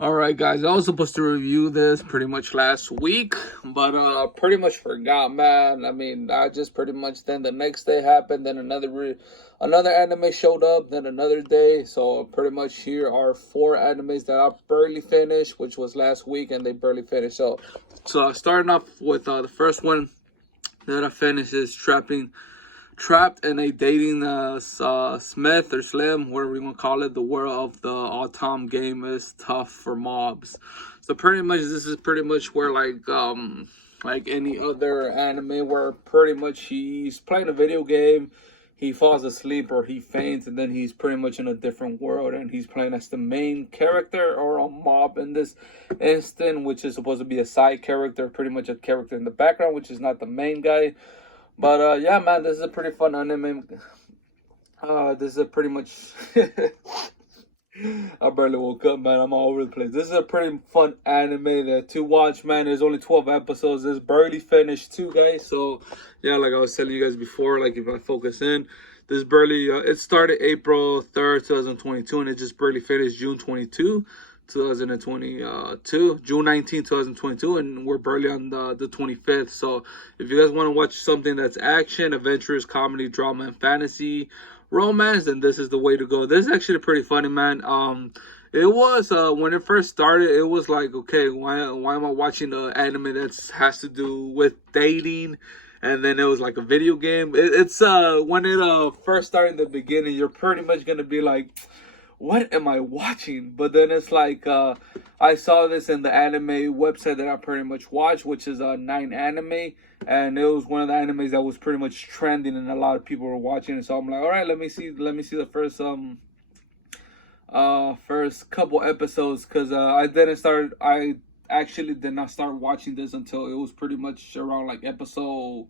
Alright guys, I was supposed to review this pretty much last week, but pretty much forgot, man. I mean, I just pretty much, then the next day happened, then another anime showed up, then another day. So pretty much here are 4 animes that I barely finished, which was last week, and they barely finished. So starting off with the first one that I finished is Trapped in a Dating Smith or Slim, whatever you want to call it. The world of the autumn game is tough for mobs. So pretty much this is pretty much where like any other anime where pretty much he's playing a video game, he falls asleep or he faints, and then he's pretty much in a different world, and he's playing as the main character or a mob in this instant, which is supposed to be a side character, pretty much a character in the background, which is not the main guy. But yeah, man, this is a pretty fun anime. This is a pretty much I barely woke up, man. I'm all over the place. This is a pretty fun anime to watch, man. There's only 12 episodes. It's barely finished too, guys. So yeah, like I was telling you guys before, like if I focus in, this barely it started April 3rd, 2022, and it just barely finished June 22, 2022, June 19, 2022, and we're barely on the 25th. So if you guys want to watch something that's action, adventures, comedy, drama, and fantasy, romance, then this is the way to go. This is actually pretty funny, man. It was when it first started, it was like, okay, why am I watching an anime that has to do with dating? And then it was like a video game. It's when it first started in the beginning, you're pretty much gonna be like, what am I watching? But then it's like, I saw this in the anime website that I pretty much watch, which is 9 Anime, and it was one of the animes that was pretty much trending, and a lot of people were watching it. So I'm like, all right, let me see the first couple episodes, because I actually did not start watching this until it was pretty much around like episode,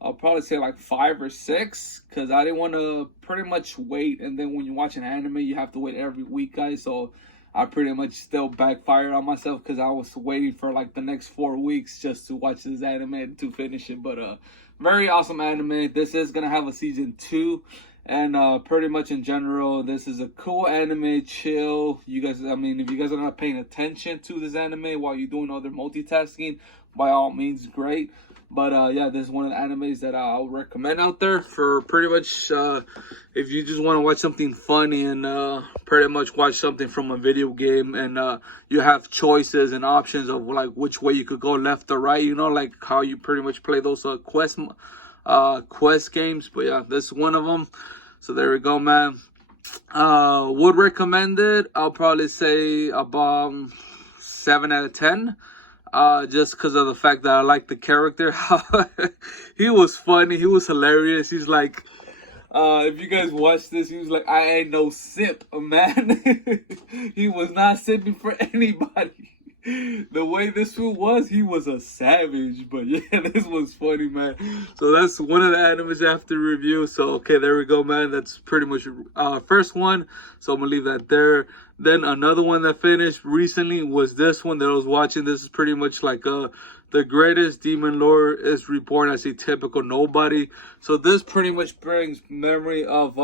I'll probably say like 5 or 6, because I didn't want to pretty much wait. And then when you watch an anime, you have to wait every week, guys. So I pretty much still backfired on myself, because I was waiting for like the next 4 weeks just to watch this anime to finish it. But very awesome anime. This is gonna have a season 2, and pretty much in general, this is a cool anime. Chill, you guys. I mean, if you guys are not paying attention to this anime while you're doing other multitasking, by all means, great. But yeah, this is one of the animes that I'll recommend out there for pretty much if you just want to watch something funny and pretty much watch something from a video game, and you have choices and options of like which way you could go, left or right, you know, like how you pretty much play those quest games. But yeah, this is one of them. So there we go, man. Would recommend it. I'll probably say about 7 out of 10. Just because of the fact that I like the character. He was funny. He was hilarious. He's like, if you guys watch this, he was like, I ain't no simp, man. He was not simping for anybody. The way this fool was, he was a savage. But yeah, this was funny, man. So that's one of the animes I have to review. So okay, there we go, man. That's pretty much first one. So I'm gonna leave that there. Then another one that finished recently was this one that I was watching. This is pretty much like the greatest demon lord is reborn as a typical nobody. So this pretty much brings memory of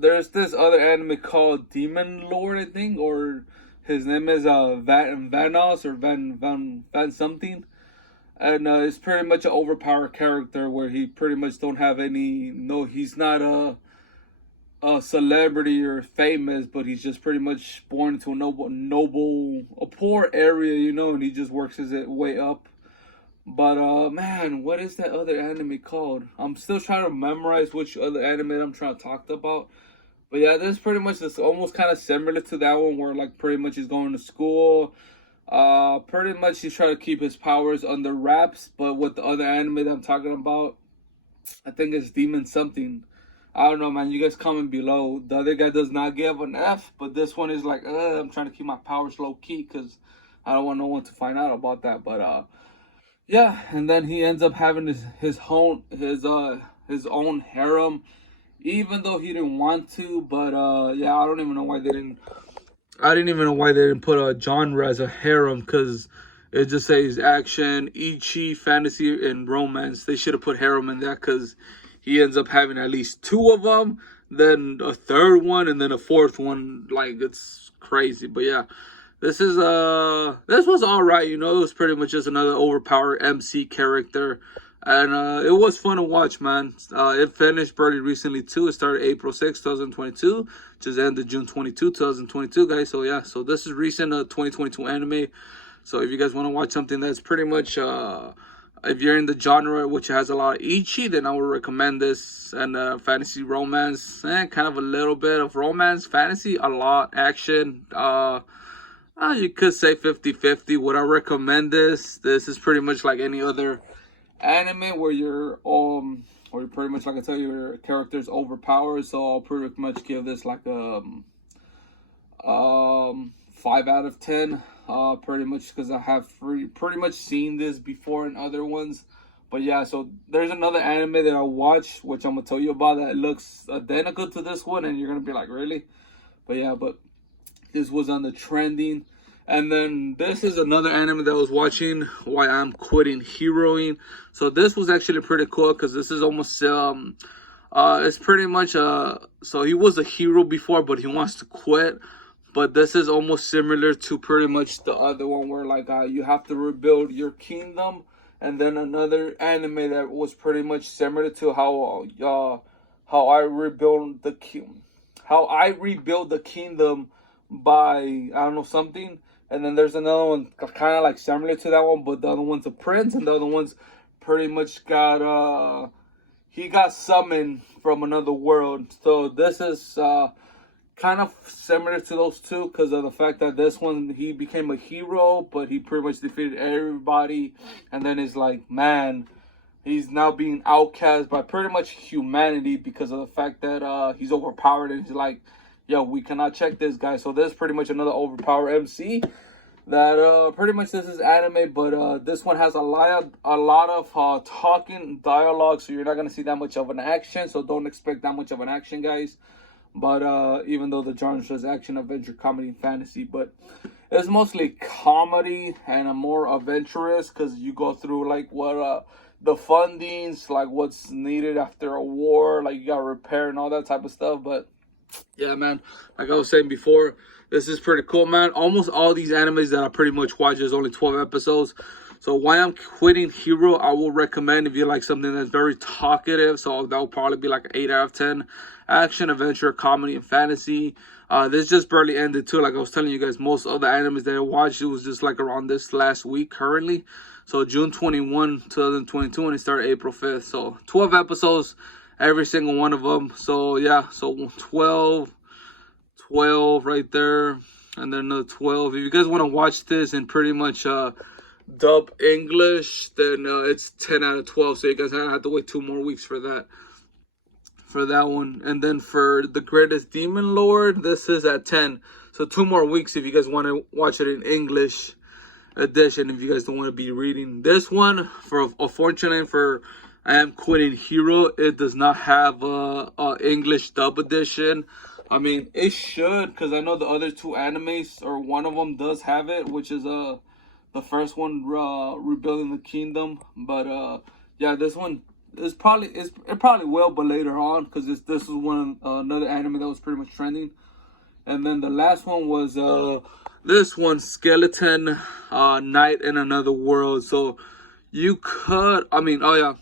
there's this other anime called Demon Lord, I think, or his name is Vanos or Van something. And it's pretty much an overpowered character where he pretty much don't have any, no, he's not a celebrity or famous, but he's just pretty much born into a poor area, you know, and he just works his way up. But man, what is that other anime called? I'm still trying to memorize which other anime I'm trying to talk about. But yeah, this pretty much is almost kind of similar to that one, where like pretty much he's going to school. Pretty much he's trying to keep his powers under wraps. But with the other anime that I'm talking about, I think it's Demon something. I don't know, man. You guys comment below. The other guy does not give an F, but this one is like, I'm trying to keep my powers low key because I don't want no one to find out about that. But yeah, and then he ends up having his own harem, even though he didn't want to. But yeah, I didn't even know why they didn't put a genre as a harem, because it just says action, ichi, fantasy, and romance. They should have put harem in that, because he ends up having at least 2 of them. then a third one, and then a fourth one. Like, it's crazy. But yeah, this was all right. It was pretty much just another overpowered MC character, and it was fun to watch, man. It finished pretty recently too. It started April 6, 2022, just ended June 22, 2022, guys. So yeah, so this is recent 2022 anime. So if you guys want to watch something that's pretty much if you're in the genre which has a lot of ichi, then I would recommend this. And fantasy romance, kind of a little bit of romance, fantasy, a lot action. You could say 50-50. Would I recommend this? This is pretty much like any other anime where pretty much, like I tell you, your character's overpowered. So I'll pretty much give this like a 5 out of 10. Pretty much because I have pretty much seen this before in other ones. But yeah, so there's another anime that I watched, which I'm gonna tell you about, that looks identical to this one, and you're gonna be like, really? But yeah, this was on the trending. And then this is another anime that I was watching, Why I'm Quitting Heroing. So this was actually pretty cool because this is almost it's pretty much so he was a hero before, but he wants to quit. But this is almost similar to pretty much the other one where like you have to rebuild your kingdom. And then another anime that was pretty much similar to how I rebuild the kingdom by, I don't know, something. And then there's another one kind of like similar to that one, but the other one's a prince, and the other one's pretty much he got summoned from another world. So this is kind of similar to those two because of the fact that this one, he became a hero, but he pretty much defeated everybody. And then it's like, man, he's now being outcast by pretty much humanity because of the fact that he's overpowered, and he's like, yo, we cannot check this guy. So this is pretty much another overpowered MC that pretty much this is anime, but this one has a lot of talking dialogue, so you're not gonna see that much of an action. So don't expect that much of an action, guys. But even though the genre is action, adventure, comedy, and fantasy, but it's mostly comedy and a more adventurous because you go through like what the fundings, like what's needed after a war, like you got to repair and all that type of stuff. But yeah, man, like I was saying before, this is pretty cool, man. Almost all these animes that I pretty much watch, is only 12 episodes. So Why I'm Quitting Hero, I will recommend if you like something that's very talkative. So that will probably be like an 8 out of 10. Action, adventure, comedy, and fantasy. This just barely ended too. Like I was telling you guys, most of the animes that I watched, it was just like around this last week currently. So June 21, 2022, and it started April 5th. So 12 episodes, every single one of them. So yeah, so 12 right there, and then another 12. If you guys want to watch this in pretty much dub English, then it's 10 out of 12. So you guys have to wait 2 more weeks for that one. And then for The Greatest Demon Lord, this is at 10. So 2 more weeks if you guys want to watch it in English edition, if you guys don't want to be reading this one. Unfortunately for I Am Quitting Hero, it does not have a English dub edition. I mean, it should, because I know the other 2 animes, or one of them does have it, which is the first one, Rebuilding the Kingdom. But yeah, this one it probably will, but later on, because this is another anime that was pretty much trending. And then the last one was this one, Skeleton Knight in Another World. So you could, I mean, oh yeah,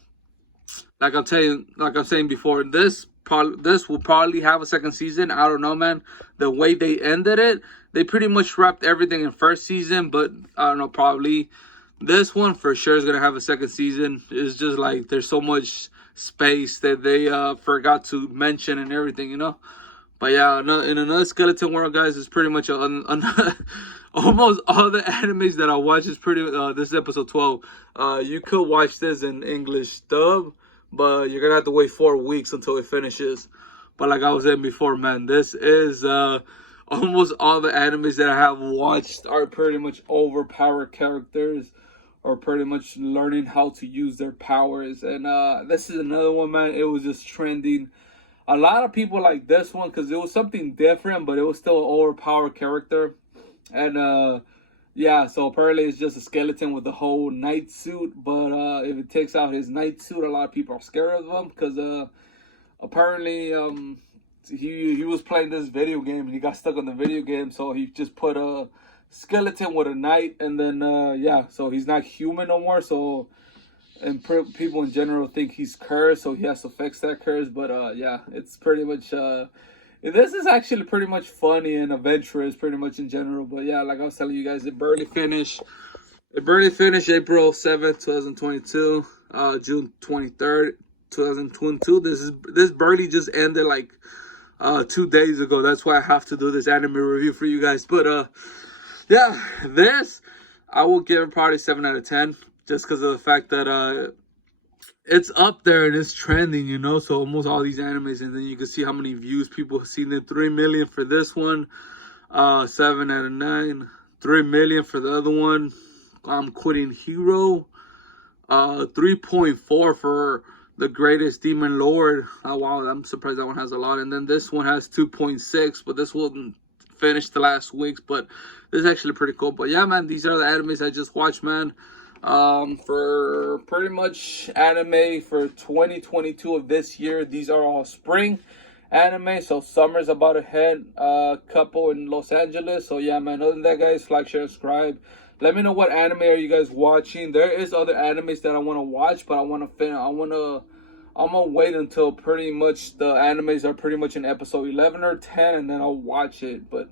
like I'm saying before, this will probably have a second season. I don't know, man. The way they ended it, they pretty much wrapped everything in first season, but I don't know, probably this one for sure is gonna have a second season. It's just like there's so much space that they forgot to mention and everything, you know. But yeah, in another skeleton world, guys, it's pretty much almost all the animes that I watch is pretty. This is episode 12. You could watch this in English dub, but you're gonna have to wait 4 weeks until it finishes. But like I was saying before, man, this is almost all the animes that I have watched are pretty much overpowered characters, or pretty much learning how to use their powers. And this is another one, man. It was just trending. A lot of people like this one because it was something different, but it was still an overpowered character. And yeah, so apparently it's just a skeleton with the whole knight suit. But if it takes out his knight suit, a lot of people are scared of him because apparently he was playing this video game and he got stuck on the video game, so he just put a skeleton with a knight, and then so he's not human no more. So and people in general think he's cursed, so he has to fix that curse. But it's pretty much this is actually pretty much funny and adventurous, pretty much in general. But yeah, like I was telling you guys, it barely finished. April 7th, 2022, June 23rd, 2022. This barely just ended like 2 days ago. That's why I have to do this anime review for you guys. But this I will give it probably 7 out of 10, just because of the fact that it's up there and it's trending, you know. So almost all these animes, and then you can see how many views people have seen it. 3 million for this one, 7 out of 9. 3 million for the other one, I'm Quitting Hero. 3.4 for The Greatest Demon Lord. Oh wow, I'm surprised that one has a lot. And then this one has 2.6, but this will finish the last week's. But this is actually pretty cool. But yeah, man, these are the animes I just watched, man. For pretty much anime for 2022 of this year. These are all spring anime, so summer's about to hit couple in Los Angeles. So yeah, man, other than that, guys, like, share, subscribe. Let me know what anime are you guys watching. There is other animes that I want to watch, but I'm gonna wait until pretty much the animes are pretty much in episode 11 or 10, and then I'll watch it. But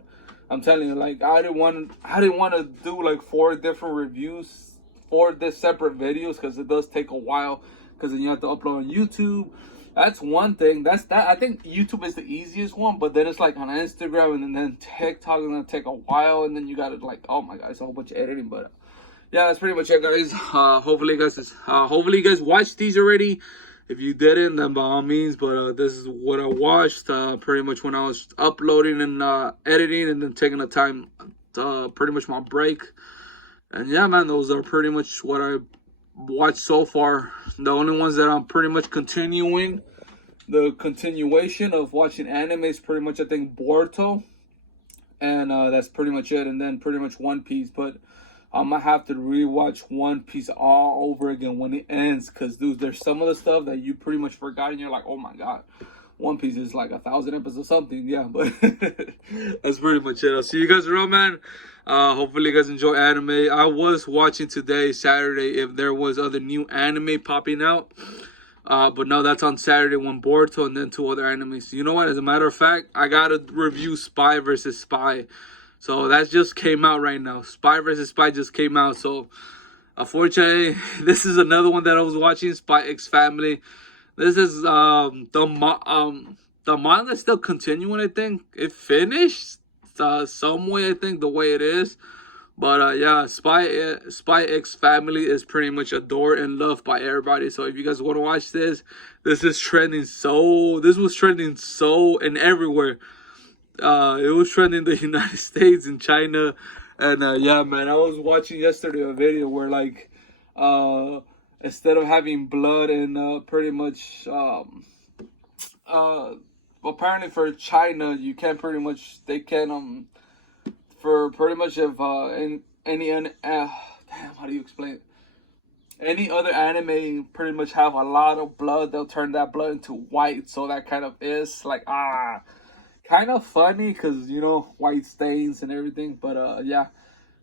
I'm telling you, like, I didn't want to do like 4 different reviews, 4 separate videos, because it does take a while, because then you have to upload on YouTube. That's one thing. I think YouTube is the easiest one, but then it's like on Instagram, and then TikTok is gonna take a while, and then you gotta, like, oh my god, it's a whole bunch of editing. But yeah, that's pretty much it, guys. Hopefully you guys watched these already. If you didn't, then by all means. But this is what I watched pretty much when I was uploading and editing, and then taking the time pretty much my break. And yeah, man, those are pretty much what I watched so far. The only ones that I'm pretty much continuing, the continuation of watching anime is pretty much, I think, Boruto, and that's pretty much it. And then pretty much One Piece. But I'm gonna have to rewatch One Piece all over again when it ends, because dude, there's some of the stuff that you pretty much forgot, and you're like, oh my god, One Piece is like 1,000 episodes or something. Yeah, but that's pretty much it. I'll see you guys around, man. Hopefully you guys enjoy anime. I was watching today, Saturday, if there was other new anime popping out. But no, that's on Saturday, one Boruto, and then 2 other animes. You know what? As a matter of fact, I gotta review Spy vs. Spy. So that just came out right now. Spy vs. Spy just came out. So unfortunately, this is another one that I was watching, Spy X Family. This is the manga is still continuing, I think. It finished some way, I think, the way it is. But yeah, Spy X Family is pretty much adored and loved by everybody. So if you guys want to watch this, this was trending so and everywhere. It was trending in the United States and China. And yeah, man, I was watching yesterday a video where, like, instead of having blood and pretty much apparently for China, you can't pretty much, they can for pretty much if in any damn, how do you explain it? Any other anime pretty much have a lot of blood, they'll turn that blood into white. So that kind of is like kind of funny, because, you know, white stains and everything. But yeah,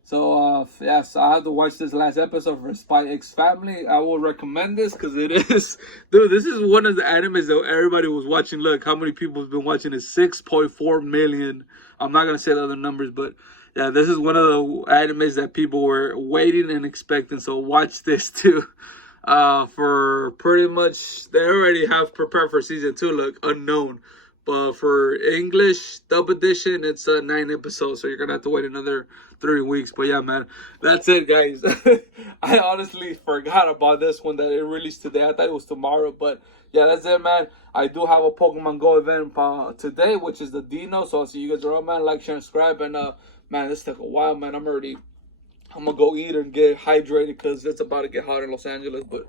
so yes, I have to watch this last episode for Spy X Family. I will recommend this because it is, dude, this is one of the animes that everybody was watching. Look how many people have been watching it. 6.4 million. I'm not gonna say the other numbers, but yeah, this is one of the animes that people were waiting and expecting. So watch this too. For pretty much, they already have prepared for season 2. Look, unknown. But for English dub edition, it's 9 episodes, so you're gonna have to wait another 3 weeks. But yeah, man, that's it, guys. I honestly forgot about this one, that it released today. I thought it was tomorrow, but yeah, that's it, man. I do have a Pokemon Go event today, which is the Dino. So I'll see you guys around, man. Like, share, and subscribe. And man, this took a while, man. I'm gonna go eat and get hydrated because it's about to get hot in Los Angeles. But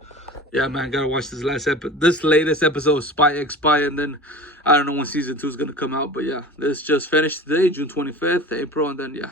yeah, man, gotta watch this latest episode of Spy X Spy, and then I don't know when season 2 is gonna come out. But yeah, this just finished today, June 25th, April, and then yeah.